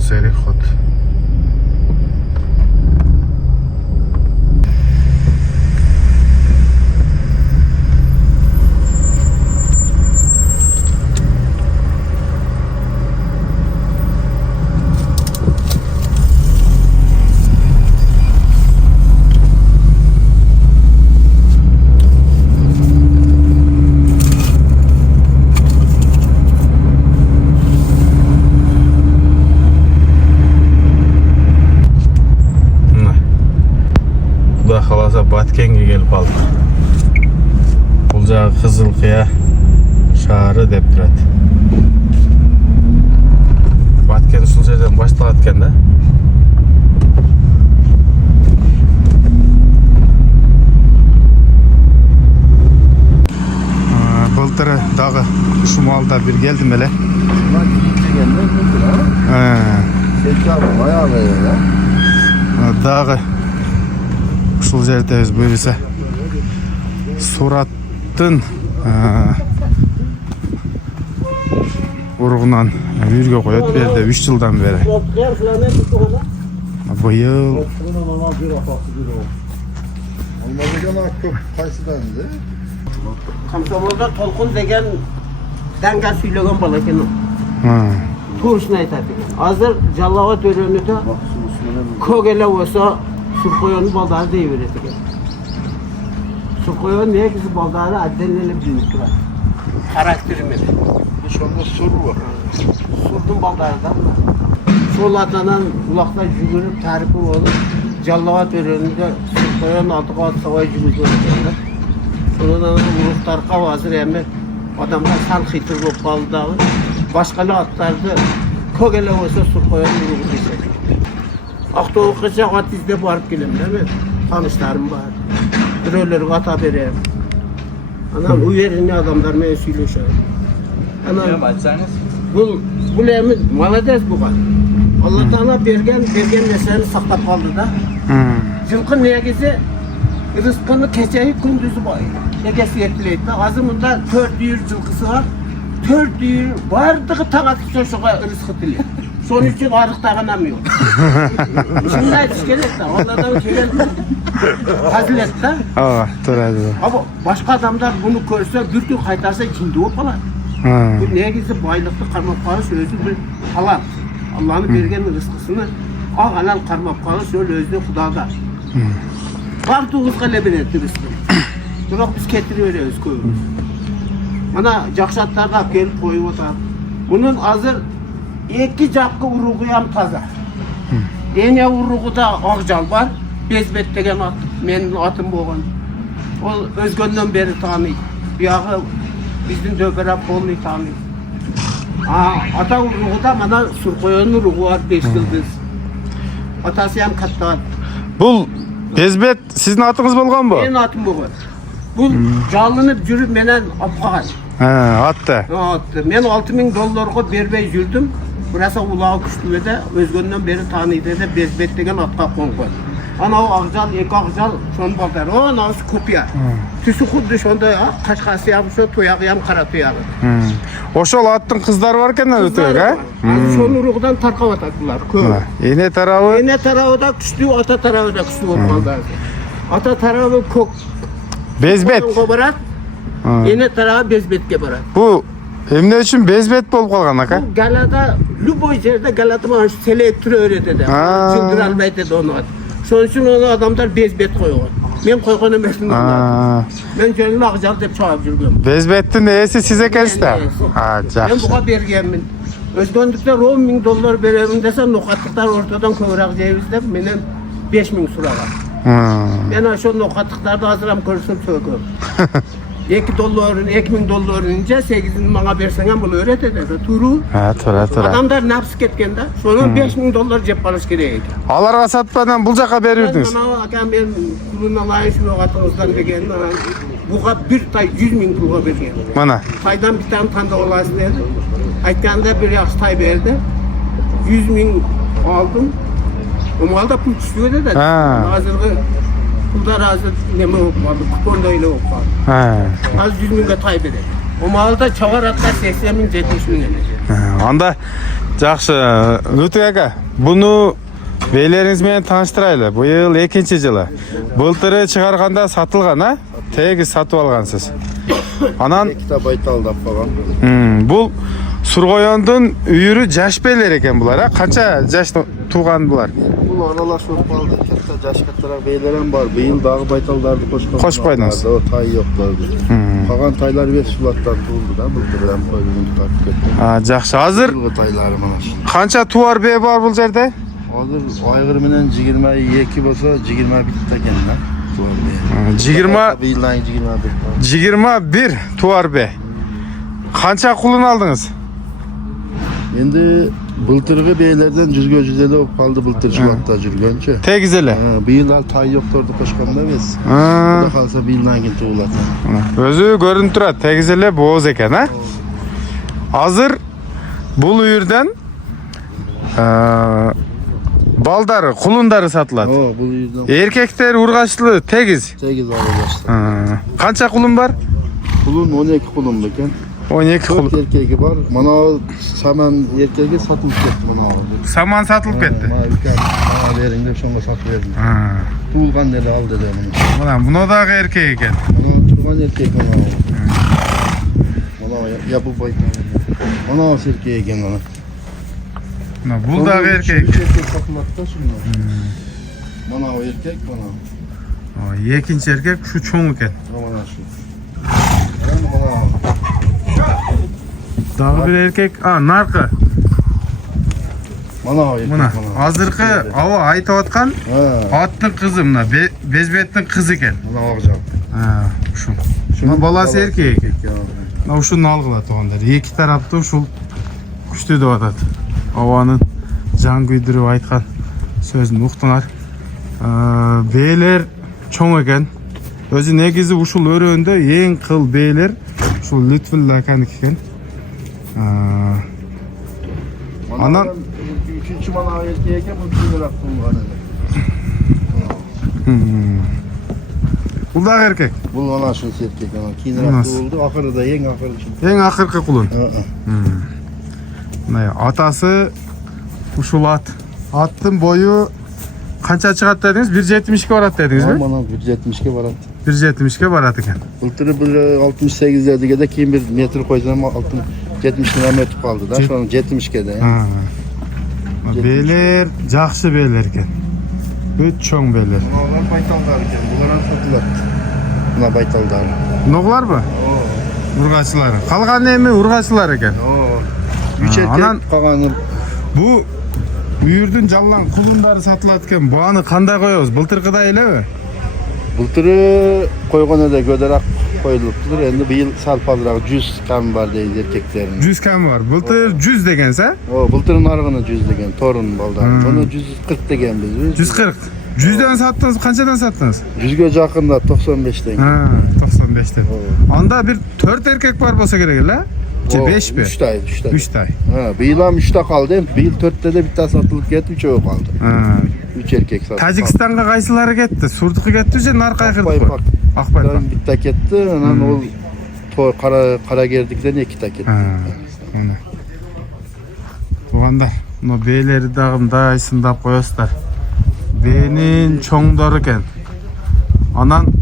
Noseri hot. Batkenge gelip aldık. Бұл жағы Қызылқия шаары деп тұрады. Баткен ушул жерден башталат экен да. Былтыр дагы ушул маалда бир келдим эле. Дагы ушул жердебиз буюрса Сураттын уругунан үйүргө коет берди 3 жылдан бери. Быйыл Комсомолда толкун деген даңга сүйлөгөн бала экен. Туушун айтат экен. Азыр Жалала төрөнүдө көгеле болсо Surkoyon'un baldarı deyiverir eкен. Surkoyon negisi baldarı addenlele bilinip durar. Karakteri mi? Şonda sur var. Surdun baldarı da. Sol atanan ulakta yügürüp tarifi olup Jallava törönünde Surkoyon altıqa at savay yügürüp öğretirler. Sonradan uruktarqa vazir emir adamlar sal xitır bolup kaldı dağı. Başkalı atlardı kogele olsa Surkoyon'un uruğu desek. Aktoğukça at izde barıp gelem değil mi? Tanışlarım var. Biröleri ata vereyim. Anam uyarını adamlar mene söyleşiyor. Anam bu emin malades bu kadar. Allah Teala bergen neseni saklap kaldı da. Жылқы негізі rızkını keçeyi gündüzü boyu. Negesi etkileydi. Azımında 400 жылқысы var. 400 vardığı tağa tutsa şoğa rızkı diliyor. Son için arıqtağın amıyor. Şimdi aytış gerek de. Onlardan kelen fazilet de. Ama başka adamlar bunu görse bir gün kaytarsa ikindi o falan. Bu negizі baylıklı karmap kalış özü bir halat. Allah'ın bergen rızkısını ağanan karmap kalış öyle özü Xudada. Bardığımızga lebenetti rızkı. Biroq biz ketiriyoruz көбүбүз. Mana jakşatlarda gelip koyup otar. Bunun hazır iki jakı uruğu ham taza. Ene uruğu da Akjal var. Bezbet degen at. Menin atım bolgan. Ol özgönden beri tanıydı. Buyağı bizdin döberap bolny tanıydı. Ata uruğu da mana Surkoyon'un uruğu var 5 yıldız. Atası ham katta. Бұл Bezbet sizin atınız bolgan mı? Benim atım bolgan. Bu жалынып жүрүп менен алып калган. Атты. Атты. Men $6000 бербей жүрдүм. Burası uлагы күчтүү эде, өзгөндөн бери тааныйды эде, Безбет деген атка конгон. Анау Акжал, эки Акжал, шон балдар. Анау копия. Түсү худду шондай, качкасы ham ошо, туягы ham кара туягы. Ошол аттын кыздары бар экен өтөк, Шонун уругунан таркап атат булар, көп. Эне тарабы? Эне тарабы да күчтүү, ата тарабы да күчтүү болуп калды. Ата тарабы көк Безбет. Барат. Эне тарабы Безбетке барат. Bu emne üçün Bezbet болуп калган ака? Bu Galada, любой жерде Galada'ma selektör öğretedi. Çıldır albaydı onu. Şonun için onu adamlar Bezbet koyuyor. Men koygan emesin onlar. Men jönlü Akjal dep çağırıp жүрgüm. Bezbettin neyesi size ekensiz? Ben buğa bergenmin. Özgöndükler $10.000 bererim desen, nokatlıklar ortadan kövrek ceviz dep, menen 5.000 surağa. Ben aşağı nokatlıklarda hazıram körüsüm söküm. $2.000 ince 8'ini bana bersen bunu öğretedi. Turu. Adamlar napsı ketken de. Şunun $5.000 cep alış gerek. Alarga satmadan bul jaka berirdiniz. Ben kuluna layık şu atımızdan degen. Buğa bir tay 100.000 pulga bergen. Mana. Taydan bir tane tanda olasın dedi. Aytkanda bir yaxşı tay verdi. 100.000 aldım. O malda pul düştü öyle de. Hazırgı pullar hazır neme okumadı. Kuponda öyle okumadı. Az 100.000'e tay verdi. O malda çavar atlar 80.000 70.000 gelecek. Anda Жақсы. Lütfü aka, bunu beyleringiz менен таныштырайлы. Bu yıl 2-nji жылы. Былтыры чыгарганда сатылган, а? Тегиз сатып алгансыз. Анан Kitap Baytal'da falan. бул Surgoyondun үйүрү жаш beylер экен булар, а? Канча жаш тууган булар? Bu aralar sorup aldı. Katta yaş kattarak beyleren var. Bu yıl dağı Baytal'dardı koşkan. Koşpaydınız. O tay yoklardı. Kalan taylar ve sulattan tuğuldu da. Bıltırdan koyduğunu takip etti. Жакшы. Азыр Bılgı tayları manaş. канча туар бey бар бул жерде? Hazır aygır menen 22 bolsa 21 teken lan. Tuğar 20 bey. Bu yıldan 21. 21 tuar bey. Kança kulun aldınız? Endi bıltırgı beylerden yüzgöcüdeli olup kaldı bıltır şulatta jürgönçe. Tegizeli. Bu yıllar tay yoktordu koşkanda biz. Ha. Bu da kalsa bir yıldan gin tuğulatan. Özü görünüp turат. Tegizeli boğaz eken, ha? Hazır bul үйүрдөн baldары, kulundары satılат. O bu yıldan Erkekler urgaçlı tegiz. 8 alacaklar. Kança kulun var? Kulun 12 kulun beken. 12 4 kulun. erkeki var. Mana saman erkeki satılıp ketdi mana. Saman satılıp ketdi. Mana ülken bana verin de şonga satıp verdim. Tuğulgan dedi al dedi onu. Mana bunu da erkek eken. Mana tuğulgan erkek mana. Mana yapıp baytan. Mana o erkek eken ona. Mana bul da erkek. Erkek satılmakta şunlar. Mana o erkek mana. Ekinci erkek şu çoğun eken. Mana şu. Dağı bir erkek, narkı. Mana o erkek Mana mana. azırkı ava aytып atkan attın kızı mına bezbettin kızı eken. Mana ağacak. Şu. Şuna balası erkek. Ya. Мына ушуну алгыла туугандар. Эки тарапты ушул күчтүү деп атат. Абанын жан күйдүрүп айткан сөзүн уктуңар. Бейлер чоң экен. Өзү негизи ушул өрөөндө эң кыл бейлер ушул Lütfüllä аканыкы экен. Anan üçüncü mana o erkek eken bu kıyırak tuğulgan dedi. бул дагы эркек. Bu mana şu erkek ana. Kiyinirak Nasıl? tuğuldu. Akırı da en akırı için. Эң акыркы кулун. Мына атасы ушул ат. Аттын бою канча чыгат дедиңиз? 1.72 барат дедиңизби? Mana 1.70'ke varat. 1.72 барат экен. Былтырı bir 68 dediğe de kim bir metre koysan 70 lira metre kaldı da şu an 70'ke de. Beylер жакшы beylер экен. Өт чоң beylер. Bunlar baytallar iken bunlar satılır. Buna baytallar. Ногуларбы? Ургачылары. Калган эми ургачылар экен. Üç anan- erkek kalanı Бу үйүрдүн жаллан кулундары сатылат экен. Буаны кандай коебуз? Былтыркыдай элеби? Былтırı koygan da göderek koyuluptur. Endi bu yıl salpazrak 100 kan var deydi erkeklerin. 100 kam var. Былтыр 100 дегенсе? O былтırın arığını 100 degen torun baldan. Onu 140 degen biz. 140. 100'den sattınız, kançadan sattınız? 100'ge yakında 95'ten. 95'ten. Anda bir 4 erkek var bolsa gerek la? 5 mi? 3 tay, 3 tay. 3 tay. Bu yıl 3'te kaldı. Bu yıl 4'te de bir tane satılıp gitti, 3'e kaldı. 3 erkek satıldı. Tajikistan'a kaysileri gitti. Surduqı gitti, je nar kayqırdı. Akbaypak. Akbaypak. Bir tak etti, anan ol kara gerdikten 2 tak etti. Туғандар, мына бейлери дагымдай сындап коесуздар. Бээнин чоңдору экен. Анан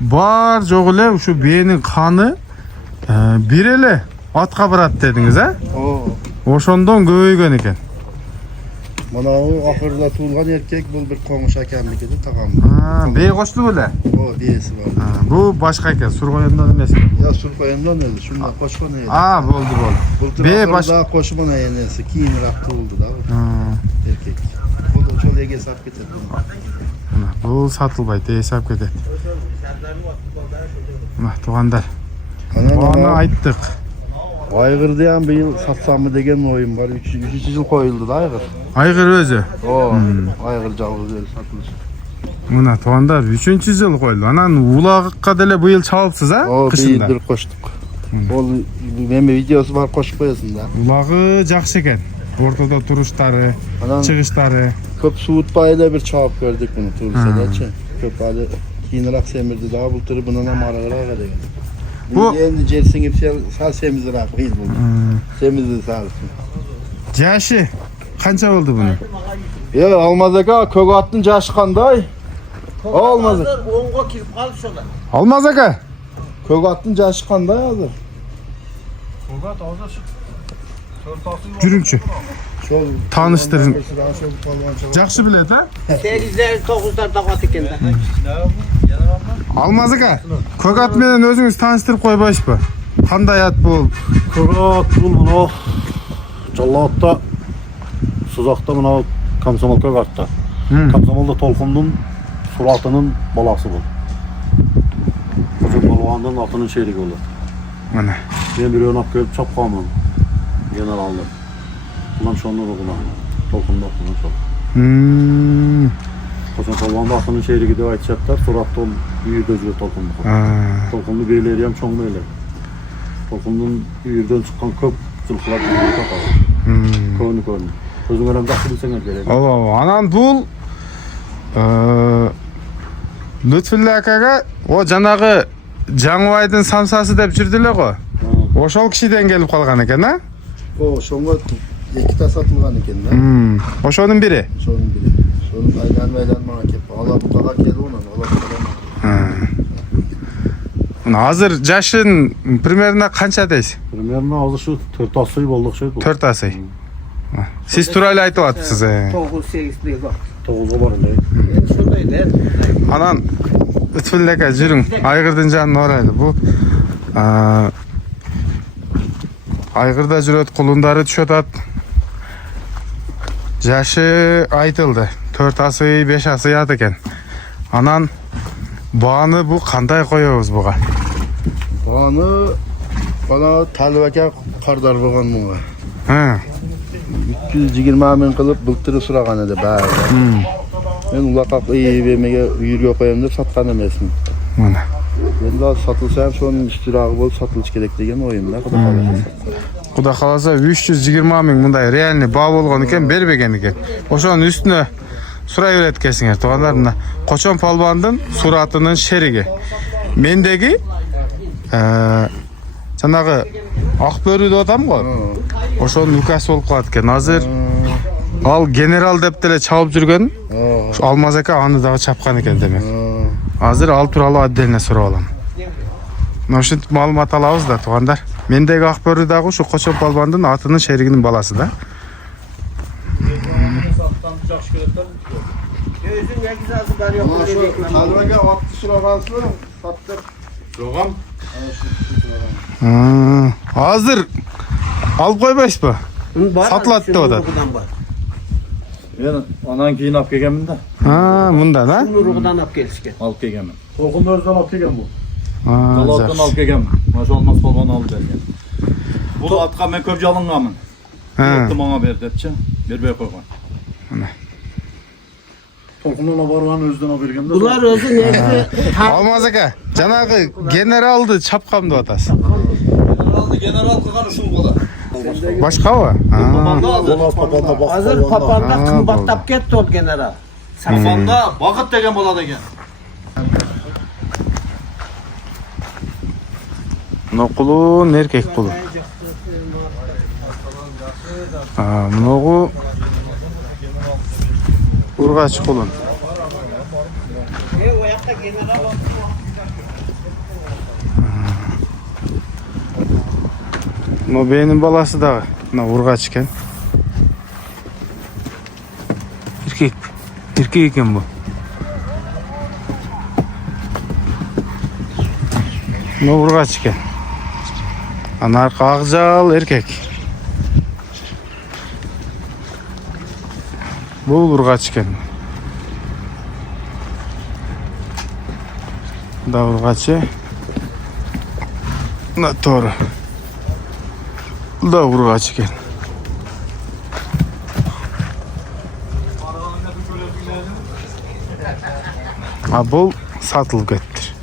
бар жок эле ушу бээнин каны бир эле атка барат дедиңиз, а? Ошондон көбөйгөн экен. Mana o ahırda tuğulgan erkek bu bir komuş hakemlik edi tağam. Бээ кошту беле? O diyesi var. Бул башка экен, Сургоюндон эмес. Ya surkoyundan öyle, şundan koşma neydi? Болду. Bultur Bey ahırda koşma neydi? Kiyinirak tuğuldu da erkek. Bu çol ege sap getirdi. Бул сатылбайт, эсап кетет. Мына туугандар. Буну айттык. Aygır diyen bir yıl satsam mı degen oyun var. 3 yıl koyuldu da aygır. Айгыр өзү. Aygır жалgız öyle satılır. Мына туугандар 3-жыл коюлду. Анан улагыкка деле быйыл чалыпсыз, а? O bir Кышында. yıldır koştuk. Ol meme videosu var koşup koyasın da. Улагы жакшы экен. Ортодо туруштары, Anan чыгыштары. köp suutbayla bir çabuk gördük bunu turistlerçe. Köp hali kiyinirak semirdi daha bulturu buna nam aralara kadar. Bu- Bu endi jersin gibi sal semizdir abi değil bu. Semizdir sağ olsun. Yaşı kança oldu bunun? Ya Almaz aka kök attın jaşı qanday? Olmaz. Hazır 10'ga kirip kalıp şolar. Almaz aka. Kök attın jaşı qanday hazır? Жүрүңчү. Şol Tanıştırın. Şol palvançı. Жақсы білет, а? 8'ler 9'lar takat eкен de. Алмаз aka. Көк ат менен өзүңүз таныштырып койбойсузбу? Кандай ат бул? Көгат бул мына Жаллаатта Сузакта мына комсомол көгатта. Комсомолда Толкундун суратынын баласы бул. Ошо болгондон атынын шериги болот. Мына. Мен бирөөнү алып келип чапканмын. Генералды. Мынам шонун угуна. Толкунда атынын шол. Ошо болгондо атынын шериги деп айтышаттар. Суратта ол үйүрдө жүрөт Толкунду. Толкундун бейлери ham чоң бейлер. Толкундун үйүрдөн чыккан көп жылкылар жатат. Көөнү. Өзүңөр ham жакшы билсеңер керек. Ооба, анан бул Лутфулла акага о жанагы Жаңыбайдын самсасы деп жүрдү эле го. Ошол кишиден келип калган экен, а? O şonga 2 ta satılgan eкен da. Ошонун бири. Şonun biri. Şonun aylanmadan kelip Алабутага келип онан Алабутага. Мына азыр жашын примерно канча дейсиз? Примерно азыр şu 4 asır болдuk şey. 4 асый. Сиз туура эле айтып атасыз. 9-8'lik var. 9'a var эле. Endi şunday da. Анан Лутфулла ака жүрүң. Айгырдын жанына орайлы. Бул айгырда жүрөт, кулундары түшөт ат. Жашы айтылды. 4 асый, 5 асый ат экен. Анан бааны бул кандай коёбуз буга? Bana bana talvaka qardar bo'lgan bunga. Ha. 220 ming qilib bultiri suragan edi bari. Men ulaqaq bermege uyurga qo'yam deb satgan emasman. Mana. Endi satılsa ham şonun istiragı bo'lib satılış kerak degan o'yimda xudo xolasa. Куда каласа 320 миң мындай реальный баа болгон экен, бербеген экен. Ошонун үстүнө сурай берет экенсиңер. Туугандар, мына Кочон палбандын суратынын шериги. Мендеги жанагы ак бөрү деп атам го. Ошонун укасы болуп калат экен. Азыр ал генерал деп деле чабып жүргөн. Алмаз ака аны дагы чапкан экен демек. Азыр ал тууралуу отдельно сурап алам. Ошентип маалымат алабыз да, туугандар. Мендеги ак бөрү дагы ушу Кочон палбандын атынын шеригинин баласы да. Özün ne güzelsi var yok. Talvaka 60 suragansı sattık. Jogam. Азыр алып койбойсузбу? Satılат деп атат. Ben anan keyin alып kelgenmin de. Мындан, а? Nuruğundan alıp gelişken. Alып kelgenmin. Толкунду өзүнөн алып келген бул. Жакшы. Жалааттан алып келгенмин. Маша алмас болгон алып берген. Бул атка мен көп жалынганмын. Атты мага бер депчи, бербей койгон. Толкундан барган өзүнөн алып берген да. Bunlar özü neyse Алмаз ака, жанагы генералды чапкам деп атасыз. General kılgan uşul bola. Башкабы? hazır papanda kımbattap ketti ol general. Safanda vakit degen bola degen. Нокулун эркек кулун. Мыногу ургач кулун. O yakta general oldu. Мына бенин баласы дагы, мына ургач экен. Эркек экен бу. Мына ургач экен. Анан арка акжал эркек. Бул ургач экен. Да ургачы. Мына тору. Бул да ургач экен. Бул сатылып кеттир.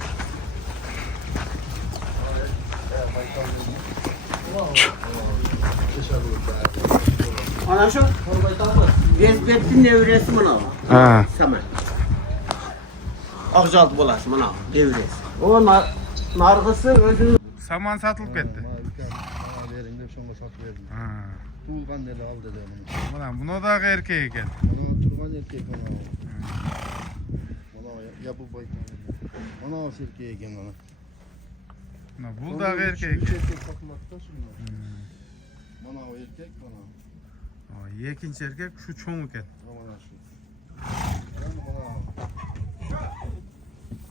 Ana şu Bezbettin devresi mı Ha. Samet. Akjaltı bolası mı devresi. O nargısı özünün Saman satılıp ketти. Verin dep şonga satıp berdim. Tuğulgan dedi al dedi onun. Buna da erkek eken. Ana turgan erkek ana. Ana yapıp baytan. Ana o erkek eken ana. Bu da erkek. Erkek satmakta şunlar. Mana o erkek mana. Ekinci erkek şu çoğun eken. Mana şu.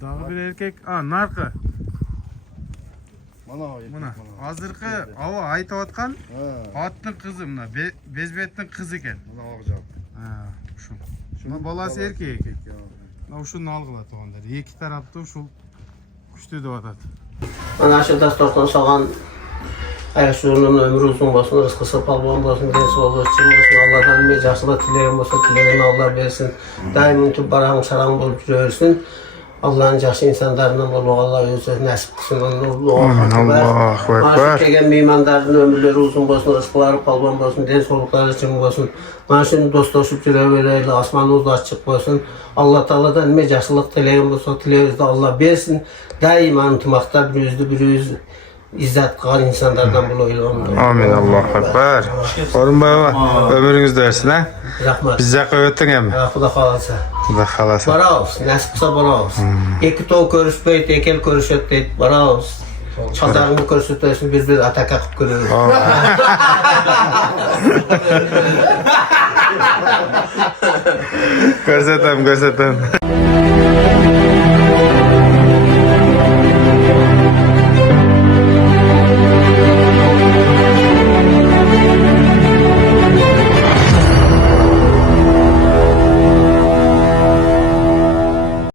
Daha bir erkek. Narkı. Mana o erkek Mına. mana. Azırkı ava ayta atkan. Ha. Attın kızı mına. Bezbettin kızı eken. Mana ağacak. Şu. Şuna balası erkek eken. Ya. Şunu algıla toğanlar. İki tarafta şu kuştu da atat. Ana şu dastordan soğan Ayşunun ömrü uzun olsun, rızkısı palvan olsun, genç olur, çin olsun, Allah'tan bir yaxşılık dileğim olsa dileğini Allah versin. Daim tüm barağın sarağın bulup yürürsün. Allah'ın yaxşı insanlarından olup Allah özü nəsib kısın. Allahu Ekber. Maaşı kegen meymandarın ömürleri uzun olsun, rızkıları palvan olsun, genç olukları çin olsun. Maaşını dostlaşıp yürüyeyle, asmanınız da açık olsun. Allah Teala'dan bir yaxşılık dileğim olsa dileğinizde Allah versin. Daima unutmakta bir yüz İzzet kılan insanlardan bulu ilanım. Amin. Allahu Ekber. Orun baba ömrünüz dersin ha. Rahmet. Bize kıyvetin hem. Xuda kalasa. Xuda kalasa. Bara olsun, nasip kısa bara olsun. İki tol görüşmeydi, ekel görüşet deyip bara olsun. Çatarını görüşetlesin, bir atak akıp görüyoruz. Görsetem.